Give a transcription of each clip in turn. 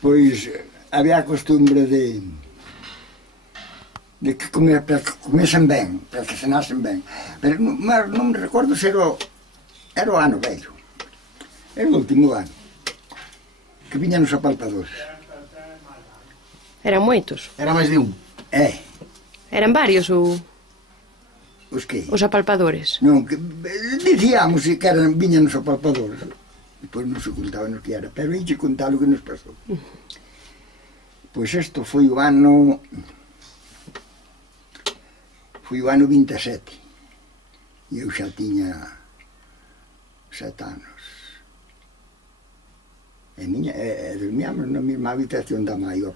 pois había a costumbre de que para que comesen ben, para que cenasen ben. Pero non me recordo se era o ano vello. Era o último ano. Que viñan os apalpadores. Eran moitos? Era máis de un? Eran varios ou... Os que? Os apalpadores? Non, que dicíamos que viñan os apalpadores. Depois non se contaban o que era, pero aí che contar o que nos pasou. Pois isto foi o ano 27 e eu xa tiña 7 anos e dormíamos na mesma habitación da mãe e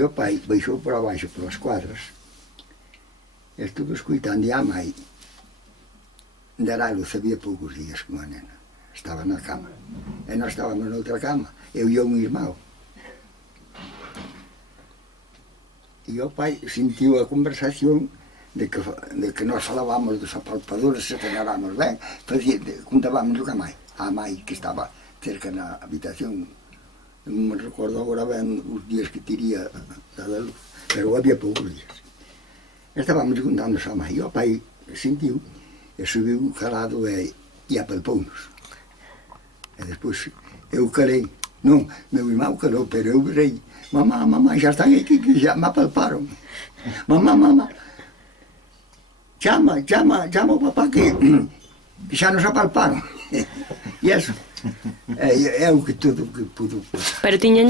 o pai baixou por abaixo polas cuadras e estuve escuitando e a mãe dará luz había poucos días con a nena, estaba na cama e nós estábamos noutra cama, eu e o meu irmão. E o pai sentiu a conversación de que nós falábamos dos apalpadores, se cenáramos ben, contábamos o que a mãe que estaba cerca na habitación, non me recordo agora ben os días que tiría dada luz, pero había poucos días. Estábamos contando a mãe, e o pai sentiu, e subiu calado e apalpou-nos. E despois eu calei, non, meu irmão calou, pero eu virei, mamá, xa están aquí, que xa me apalparon. Mamá, chama o papá que xa nos apalparon. E eso, é o que tudo que pudo pasar. Pero tiñan